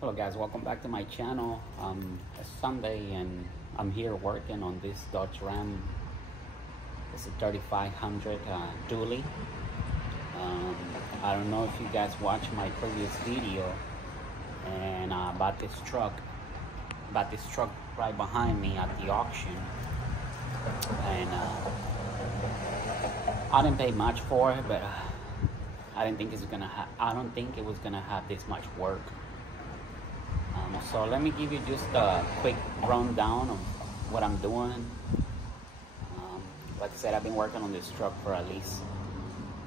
Hello guys, welcome back to my channel. It's Sunday and I'm here working on this Dodge Ram. It's a 3500 dually. I don't know if you guys watched my previous video and bought this truck right behind me at the auction, and I didn't pay much for it, but I don't think it was gonna have this much work. So let me give you just a quick rundown of what I'm doing. Like I said, I've been working on this truck for at least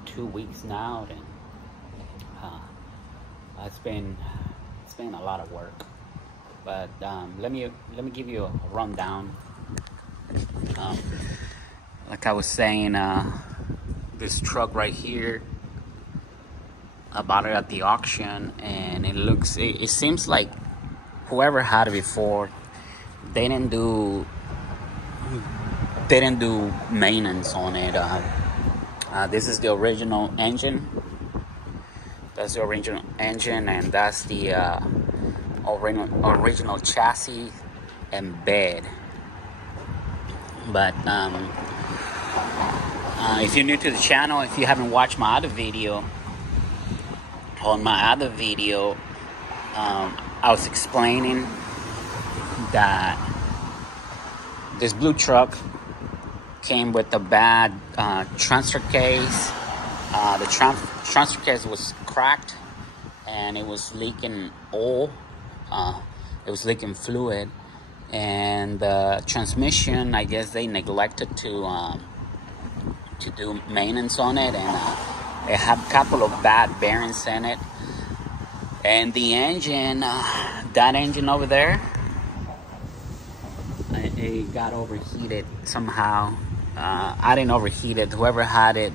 2 weeks now, and it's been a lot of work. But let me give you a rundown. Like I was saying, this truck right here, I bought it at the auction, and it seems like whoever had it before, they didn't do maintenance on it. This is the original engine. That's the original engine, and that's the original chassis and bed. But if you're new to the channel, if you haven't watched my other video, I was explaining that this blue truck came with a bad transfer case. The transfer case was cracked, and it was leaking oil. It was leaking fluid, and the transmission, I guess they neglected to do maintenance on it, and it had a couple of bad bearings in it. And the engine, that engine over there, it got overheated somehow. I didn't overheat it. Whoever had it,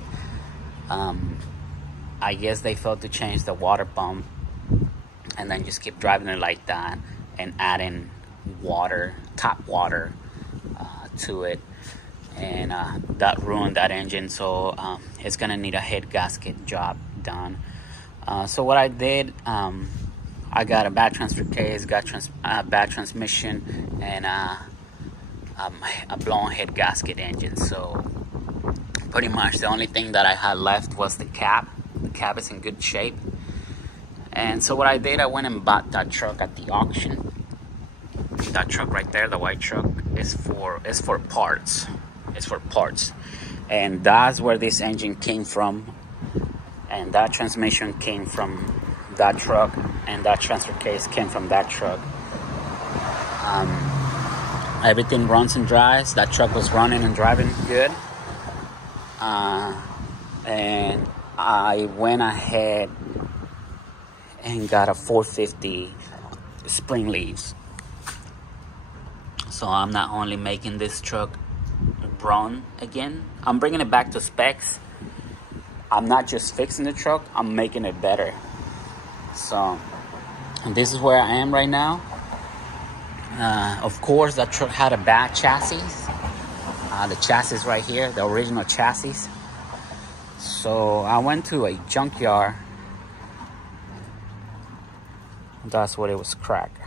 I guess they failed to change the water pump, and then just keep driving it like that and adding water, tap water, to it. And that ruined that engine, so it's gonna need a head gasket job done. So what I did, I got a bad transfer case, got bad transmission, and a blown head gasket engine. So pretty much the only thing that I had left was the cab. The cab is in good shape. And so what I did, I went and bought that truck at the auction. That truck right there, the white truck, is for parts. It's for parts. And that's where this engine came from. And that transmission came from that truck, and that transfer case came from that truck. Everything runs and drives. That truck was running and driving good. And I went ahead and got a 450 spring leaves. So I'm not only making this truck run again, I'm bringing it back to specs. I'm not just fixing the truck, I'm making it better. So, and this is where I am right now. Of course, that truck had a bad chassis. The chassis right here, the original chassis. So I went to a junkyard. That's what it was cracked.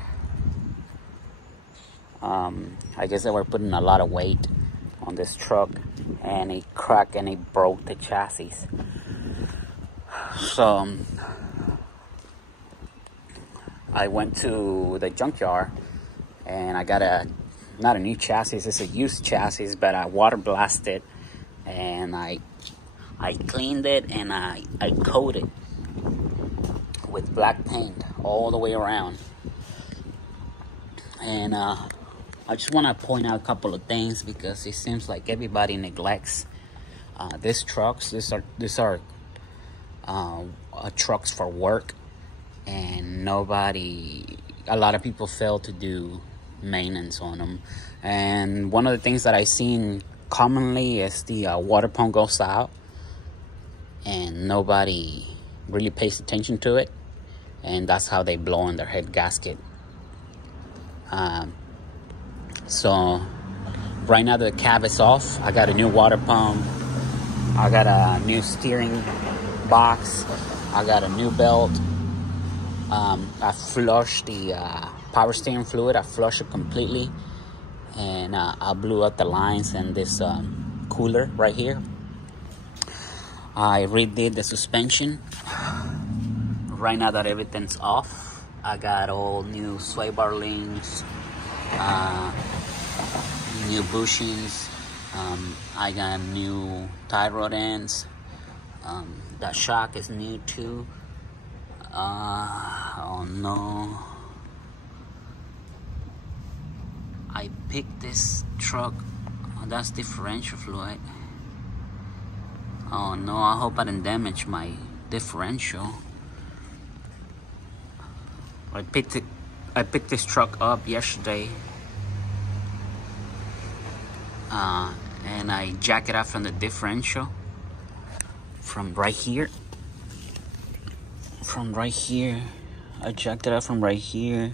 I guess they were putting a lot of weight on this truck, and it cracked and it broke the chassis. So I went to the junkyard, and I got not a new chassis, it's a used chassis, but I water blasted, and I cleaned it, and I coated with black paint all the way around. And I just want to point out a couple of things, because it seems like everybody neglects these trucks. These are trucks for work, and a lot of people fail to do maintenance on them. And one of the things that I've seen commonly is the water pump goes out, and nobody really pays attention to it, and that's how they blow in their head gasket. So right now the cab is off. I got a new water pump, I got a new steering box, I got a new belt, I flushed the power steering fluid. I flushed it completely, and I blew out the lines in this cooler right here. I redid the suspension. Right now that everything's off, I got all new sway bar links, new bushings. I got new tie rod ends. That shock is new too. Oh no. I picked this truck. Oh, that's differential fluid. Oh no, I hope I didn't damage my differential. I picked this truck up yesterday. And I jack it out from the differential. From right here. I jacked it out from right here.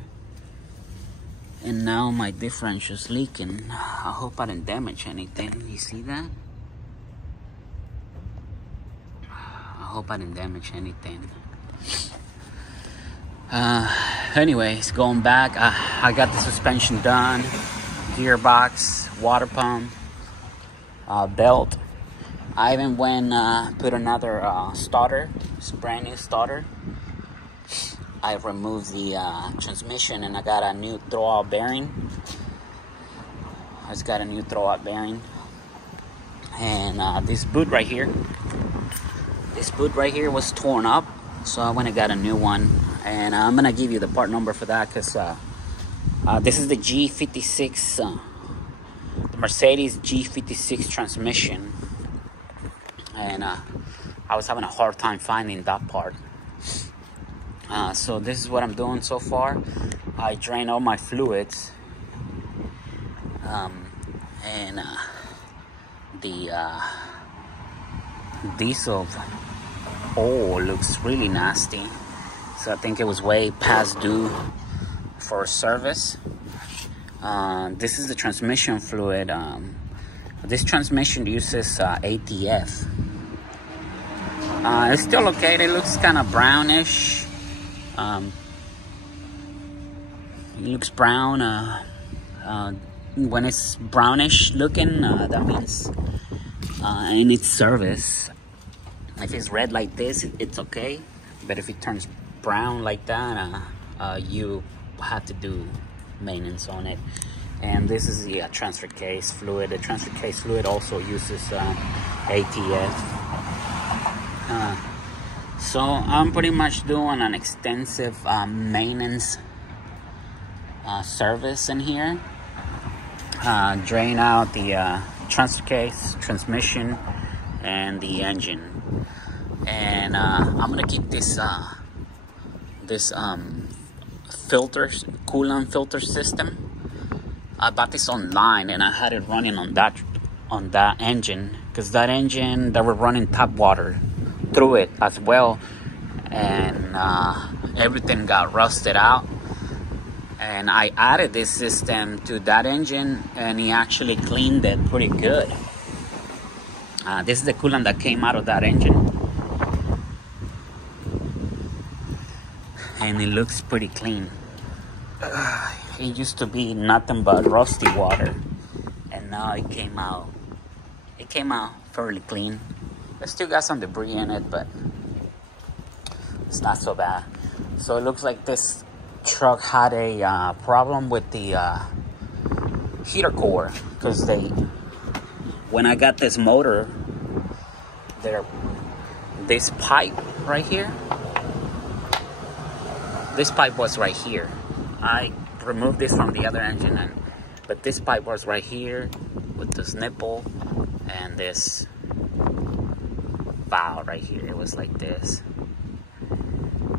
And now my differential's leaking. I hope I didn't damage anything. You see that? I hope I didn't damage anything. Anyways, going back, I got the suspension done, gearbox, water pump, belt. I even went put another starter. It's a brand new starter. I removed the transmission, and I got a new throwout bearing. It's got a new throwout bearing, and this boot right here. This boot right here was torn up, so I went and got a new one. And I'm gonna give you the part number for that, because this is the G56, the Mercedes G56 transmission, and I was having a hard time finding that part. So this is what I'm doing so far. I drain all my fluids, and the diesel oil looks really nasty. So I think it was way past due for service. This is the transmission fluid. This transmission uses ATF. It's still okay. It looks kind of brownish. It looks brown. When it's brownish looking, that means it needs service. If it's red like this, it's okay. But if it turns brown like that, you have to do maintenance on it. And this is the transfer case fluid. The transfer case fluid also uses ATF. So I'm pretty much doing an extensive maintenance service in here. Drain out the transfer case, transmission, and the engine. And I'm gonna keep this filter, coolant filter system. I bought this online, and I had it running on that engine, because that engine, they were running tap water through it as well, and everything got rusted out. And I added this system to that engine, and he actually cleaned it pretty good. This is the coolant that came out of that engine, and it looks pretty clean. It used to be nothing but rusty water, and now it came out fairly clean. It still got some debris in it, but it's not so bad. So it looks like this truck had a problem with the heater core, because when I got this motor, this pipe right here, this pipe was right here. I removed this from the other engine, but this pipe was right here with this nipple and this valve right here. It was like this,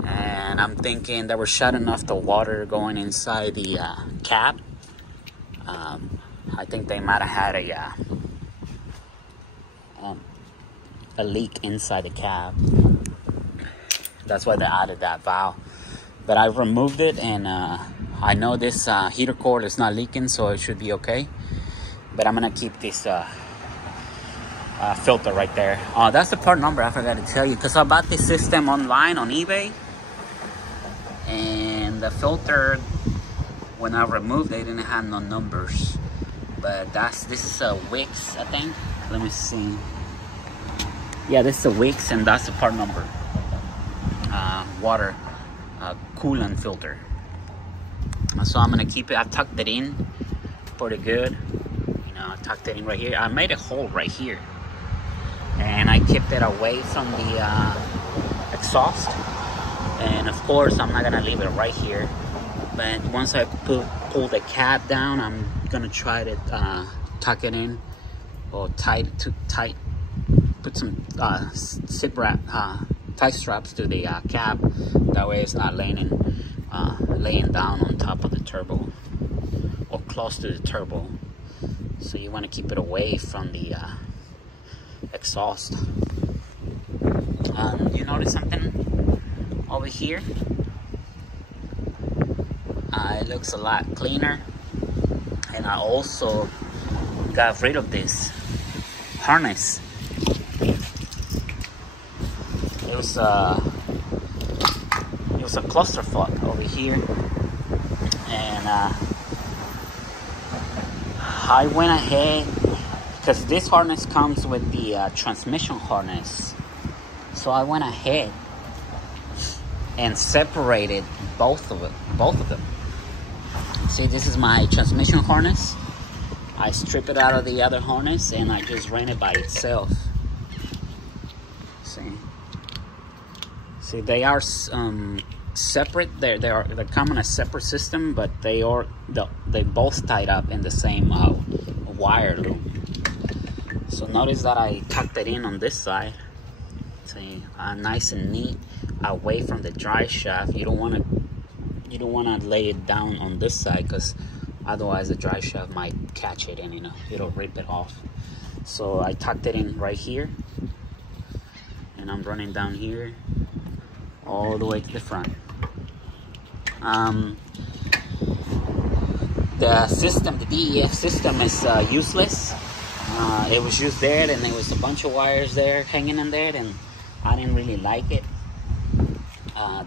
and I'm thinking they were shutting off the water going inside the cab. I think they might have had a leak inside the cab. That's why they added that valve. But I removed it, and I know this heater cord is not leaking, so it should be okay. But I'm gonna keep this filter right there. That's the part number I forgot to tell you, because I bought this system online on eBay, And the filter, when I removed it, didn't have no numbers. But this is a Wix, I think. Let me see. Yeah, this is a Wix, and that's the part number. Water coolant filter. So I'm gonna keep it. I tucked it in pretty good. You know, I tucked it in right here. I made a hole right here, and I kept it away from the exhaust. And of course, I'm not gonna leave it right here. But once I pull the cap down, I'm gonna try to tuck it in or tight. Put some zip wrap tie straps to the cap. That way it's not laying down on top of the turbo or close to the turbo. So you want to keep it away from the exhaust. You notice something over here? It looks a lot cleaner. And I also got rid of this harness. It was a clusterfuck over here, and I went ahead, because this harness comes with the transmission harness, so I went ahead and separated both of them. See, this is my transmission harness. I strip it out of the other harness and I just ran it by itself. See, they are separate. They come in a separate system, but they both tied up in the same wire loop. So notice that I tucked it in on this side. See, nice and neat, away from the drive shaft. You don't want to lay it down on this side, because otherwise the drive shaft might catch it and it'll rip it off. So I tucked it in right here, and I'm running down here all the way to the front. The system, the DEF system, is useless. It was just there, and there was a bunch of wires there hanging in there, and I didn't really like it.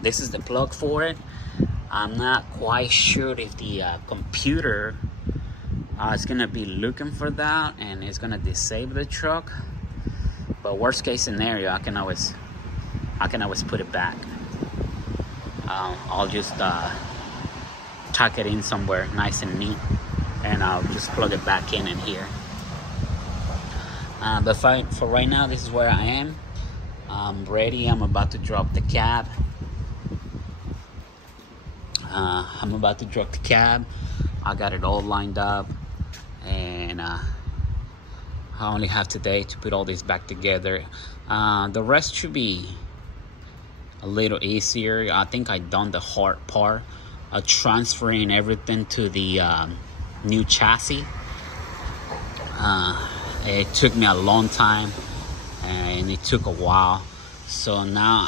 This is the plug for it. I'm not quite sure if the computer is gonna be looking for that and it's gonna disable the truck. But worst case scenario, I can always put it back. I'll just tuck it in somewhere nice and neat, and I'll just plug it back in here. But for right now, this is where I am. I'm ready. I'm about to drop the cab. I got it all lined up, and I only have today to put all this back together. The rest should be a little easier. I think I done the hard part of transferring everything to the new chassis. It took me a long time, and it took a while. So now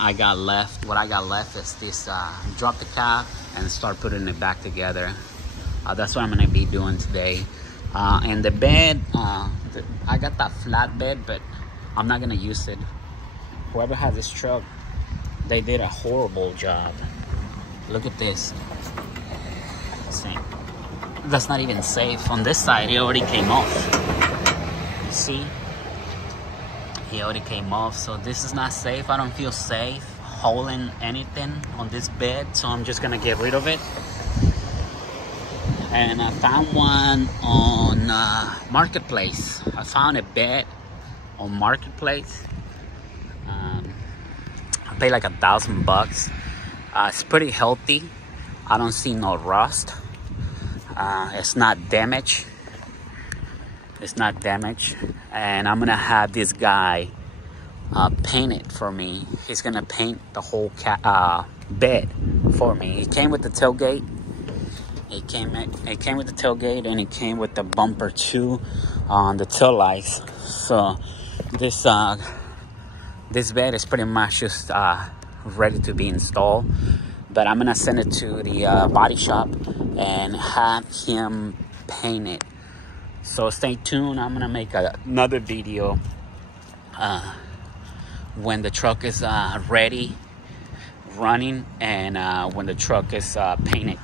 what I got left is this, drop the cab and start putting it back together. That's what I'm gonna be doing today. And the bed, I got that flat bed, but I'm not gonna use it. Whoever has this truck, they did a horrible job. Look at this. See, that's not even safe. On this side, it already came off. You see? He already came off, so this is not safe. I don't feel safe holding anything on this bed, so I'm just gonna get rid of it. And I found one on Marketplace. I found a bed on Marketplace. I paid like $1,000. It's pretty healthy. I don't see no rust. It's not damaged. It's not damaged. And I'm gonna have this guy paint it for me. He's gonna paint the whole bed for me. It came with the tailgate. It came with the tailgate, and it came with the bumper too on the tail lights. So this bed is pretty much just ready to be installed. But I'm gonna send it to the body shop and have him paint it. So stay tuned. I'm gonna make another video when the truck is ready running and when the truck is painted.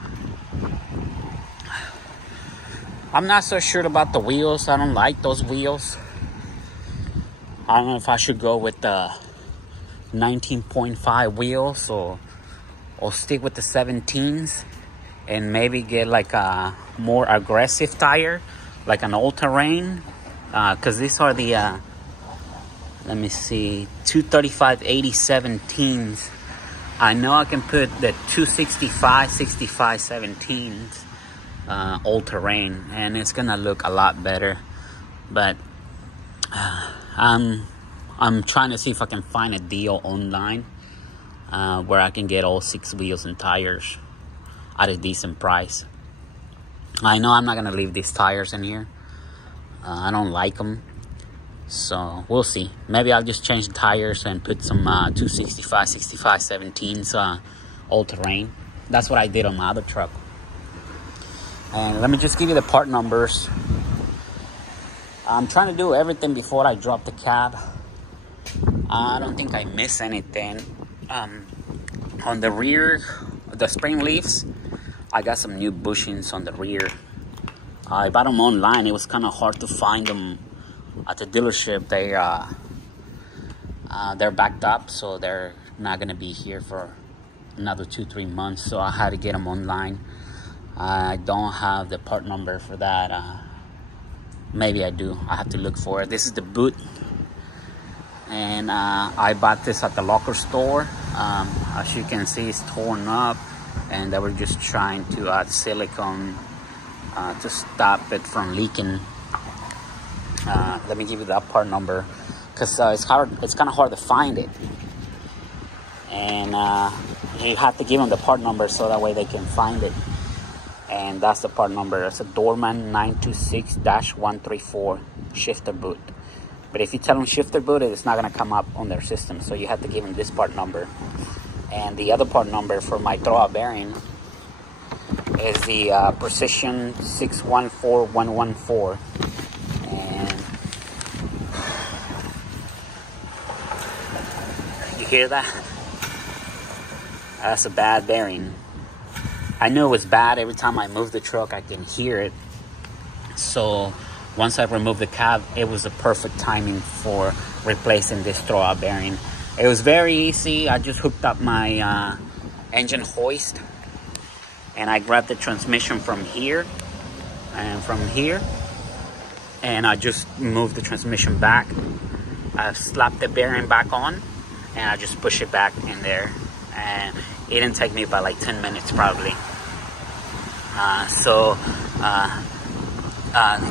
I'm not so sure about the wheels. I don't like those wheels. I don't know if I should go with the 19.5 wheels or stick with the 17s and maybe get like a more aggressive tire, like an all-terrain, because these are the let me see, 235/80 17s. I know I can put the 265/65 17s all-terrain, and it's gonna look a lot better. But I'm trying to see if I can find a deal online where I can get all 6 wheels and tires at a decent price. I know I'm not gonna leave these tires in here. I don't like them, so we'll see. Maybe I'll just change the tires and put some 265/65 17s all-terrain. That's what I did on my other truck. And let me just give you the part numbers. I'm trying to do everything before I drop the cab. I don't think I miss anything. On the rear, the spring leaves, I got some new bushings on the rear. I bought them online. It was kind of hard to find them at the dealership. They're backed up, so they're not gonna be here for another 2-3 months. So I had to get them online. I don't have the part number for that. Maybe I do. I have to look for it. This is the boot, and I bought this at the locker store. As you can see, it's torn up, and they were just trying to add silicone to stop it from leaking. Let me give you that part number, because it's kind of hard to find it, and you have to give them the part number so that way they can find it. And that's the part number. It's a Dorman 926-134 shifter boot. But if you tell them shifter boot, it's not going to come up on their system. So you have to give them this part number. And the other part number for my throwout bearing is the Precision 614114. And you hear that? That's a bad bearing. I knew it was bad. Every time I move the truck, I can hear it. So once I removed the cab, it was the perfect timing for replacing this throwout bearing. It was very easy. I just hooked up my engine hoist, and I grabbed the transmission from here and from here, and I just moved the transmission back. I slapped the bearing back on, and I just push it back in there, and it didn't take me about like 10 minutes probably.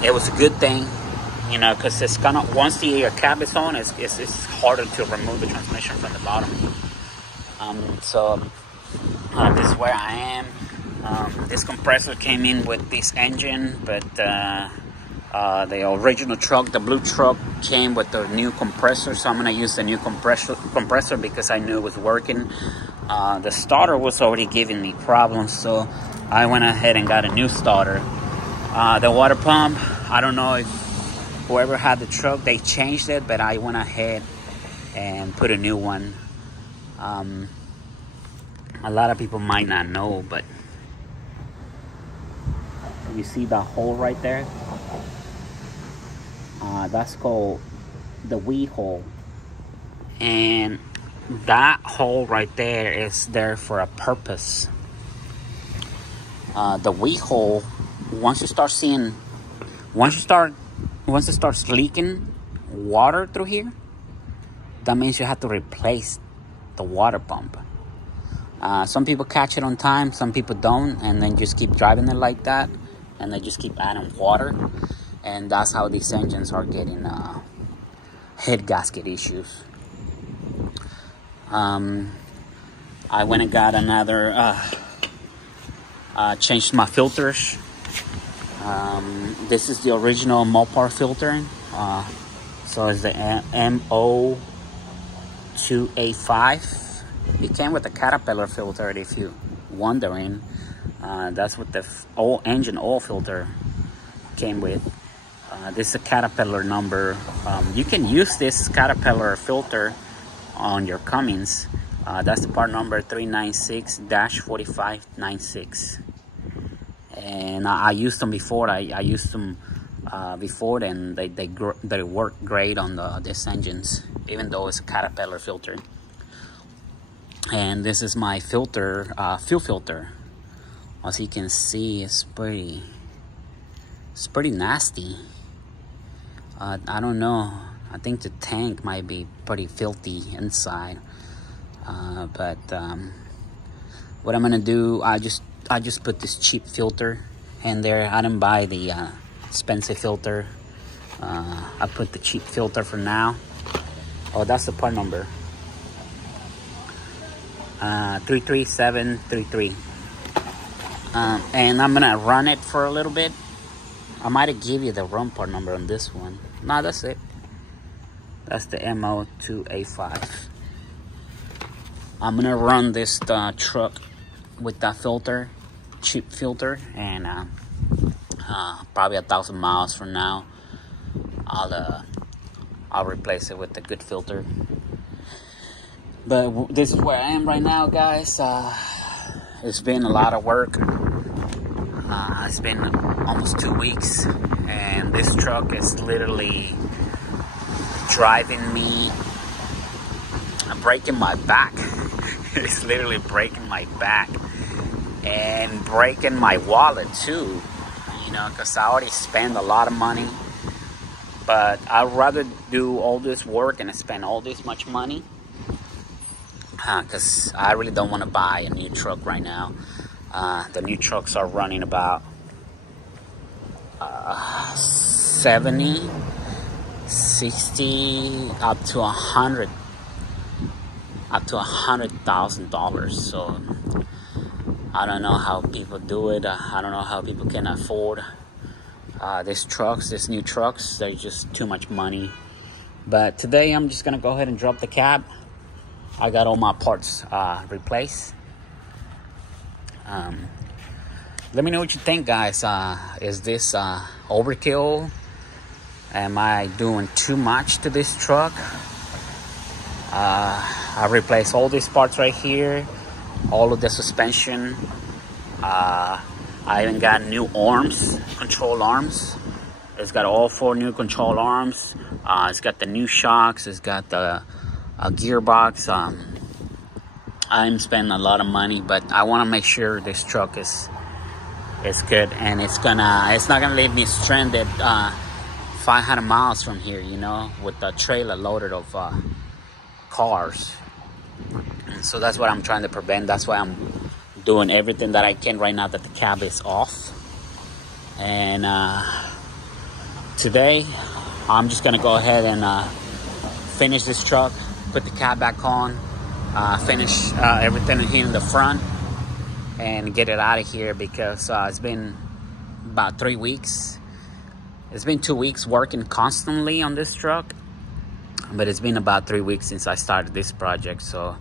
It was a good thing, you know, because it's gonna, once the cab is on, it's harder to remove the transmission from the bottom. This is where I am. This compressor came in with this engine, but the original truck, the blue truck, came with the new compressor, so I'm gonna use the new compressor because I knew it was working. The starter was already giving me problems, so I went ahead and got a new starter. The water pump, I don't know if whoever had the truck, they changed it, but I went ahead and put a new one. A lot of people might not know, but you see that hole right there? That's called the wee hole. And that hole right there is there for a purpose. The wee hole, once it starts leaking water through here, that means you have to replace the water pump. Some people catch it on time, some people don't, and then just keep driving it like that, and they just keep adding water, and that's how these engines are getting head gasket issues. I went and got another, changed my filters. This is the original Mopar filtering. So it's the MO2A5. It came with a Caterpillar filter, if you're wondering. That's what the engine oil filter came with. This is a Caterpillar number. You can use this Caterpillar filter on your Cummins. That's the part number 396-4596. And I used them before. I used them before, and they work great on this engines, even though it's a Caterpillar filter. And this is my filter, fuel filter. As you can see, it's pretty nasty. I don't know. I think the tank might be pretty filthy inside. But what I'm gonna do, I just put this cheap filter in there. I didn't buy the expensive filter. I put the cheap filter for now. Oh, that's the part number. 33733. And I'm gonna run it for a little bit. I might have give you the run part number on this one. No, that's it. That's the MO2A5. I'm gonna run this truck with that filter, cheap filter, and probably 1,000 miles from now, I'll replace it with the good filter. But this is where I am right now, guys. It's been a lot of work. It's been almost 2 weeks, and this truck is literally driving me, breaking my back. It's literally breaking my back and breaking my wallet too, you know, because I already spend a lot of money. But I'd rather do all this work and spend all this much money, because I really don't want to buy a new truck right now. The new trucks are running about 70, 60, up to $100,000. So I don't know how people do it. I don't know how people can afford these new trucks. They're just too much money. But today I'm just gonna go ahead and drop the cab. I got all my parts replaced. Let me know what you think, guys. Is this overkill? Am I doing too much to this truck? I replaced all these parts right here, all of the suspension. I even got new arms, control arms. It's got all 4 new control arms. It's got the new shocks. It's got the gearbox. I'm spending a lot of money, but I want to make sure this truck is good, and it's not gonna leave me stranded 500 miles from here, you know, with the trailer loaded of cars. And so that's what I'm trying to prevent. That's why I'm doing everything that I can right now that the cab is off. And today I'm just gonna go ahead and finish this truck, put the cab back on, finish everything here in the front, and get it out of here, because it's been about 3 weeks. It's been 2 weeks working constantly on this truck, but it's been about 3 weeks since I started this project. So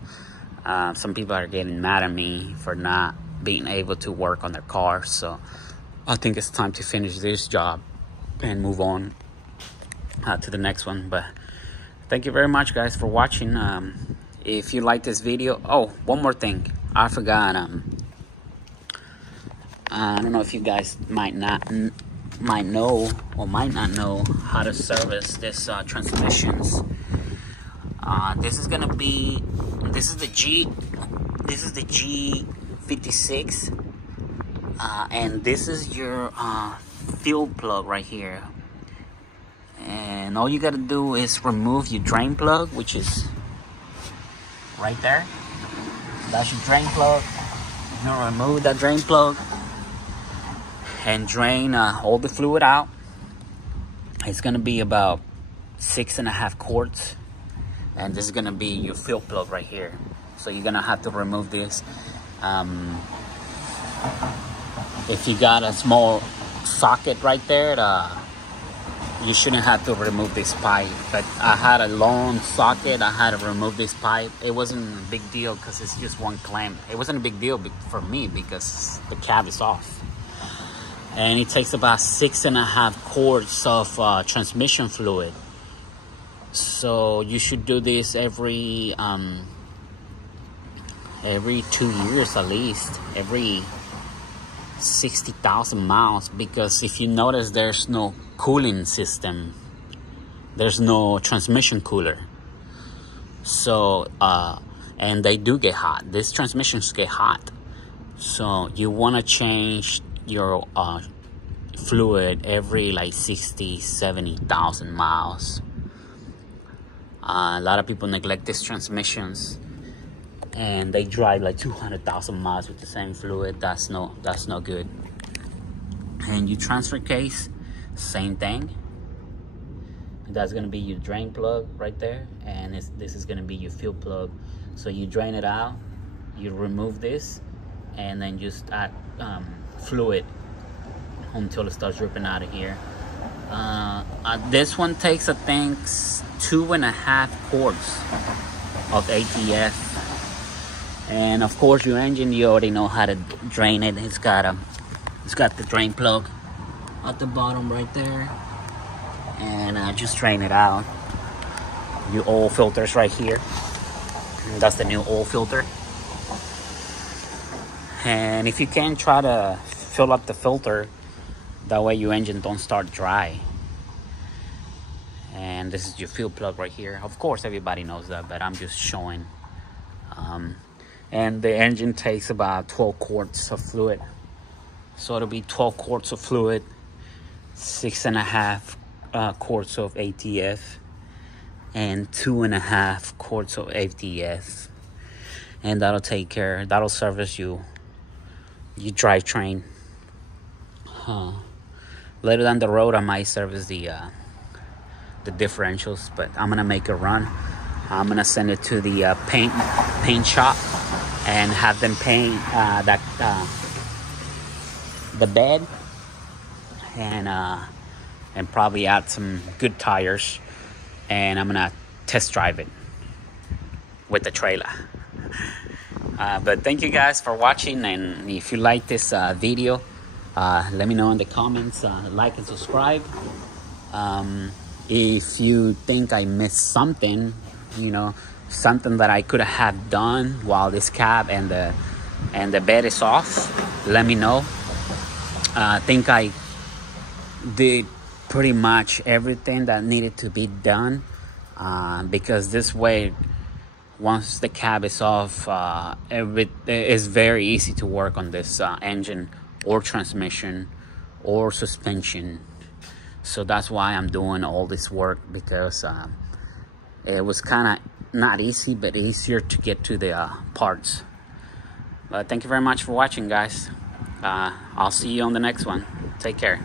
some people are getting mad at me for not being able to work on their car. So I think it's time to finish this job and move on to the next one. But thank you very much, guys, for watching. If you like this video, oh, one more thing I forgot. I don't know if you guys might know or might not know how to service this transmissions. This is the G56, and this is your fuel plug right here. And all you gotta do is remove your drain plug, which is right there. That's your drain plug. You remove that drain plug and drain all the fluid out. It's gonna be about 6.5 quarts, and this is gonna be your fuel plug right here. So you're gonna have to remove this. If you got a small socket right there, you shouldn't have to remove this pipe. But I had a long socket, I had to remove this pipe. It wasn't a big deal because it's just one clamp. It wasn't a big deal for me because the cab is off. And it takes about 6.5 quarts of transmission fluid. So you should do this every every 2 years at least, every 60,000 miles, because if you notice, there's no cooling system, there's no transmission cooler. So and they do get hot. These transmissions get hot, so you want to change your fluid every like 60,000-70,000 miles. A lot of people neglect these transmissions, and they drive like 200,000 miles with the same fluid. That's no good. And your transfer case, same thing. That's gonna be your drain plug right there, and this is gonna be your fuel plug. So you drain it out, you remove this, and then just add fluid until it starts dripping out of here. This one takes, I think, 2.5 quarts of ATF. And of course, your engine, you already know how to drain it. It's got the drain plug at the bottom right there, and just drain it out. Your oil filters right here. And that's the new oil filter. And if you can, try to fill up the filter, that way your engine don't start dry. And this is your fuel plug right here. Of course, everybody knows that, but I'm just showing. And the engine takes about 12 quarts of fluid. So it'll be 12 quarts of fluid, 6.5 quarts of ATF, and 2.5 quarts of ATF. And that'll service your drivetrain. Later down the road, I might service the differentials, but I'm gonna make a run. I'm gonna send it to the paint shop and have them paint the bed, and probably add some good tires, and I'm gonna test drive it with the trailer. But thank you guys for watching, and if you like this video, let me know in the comments. Like and subscribe. If you think I missed something, something that I could have done while this cab and the bed is off, let me know. I think I did pretty much everything that needed to be done, because this way, once the cab is off, it is very easy to work on this engine or transmission or suspension. So that's why I'm doing all this work, because it was kind of not easy, but easier to get to the parts. But thank you very much for watching, guys. I'll see you on the next one. Take care.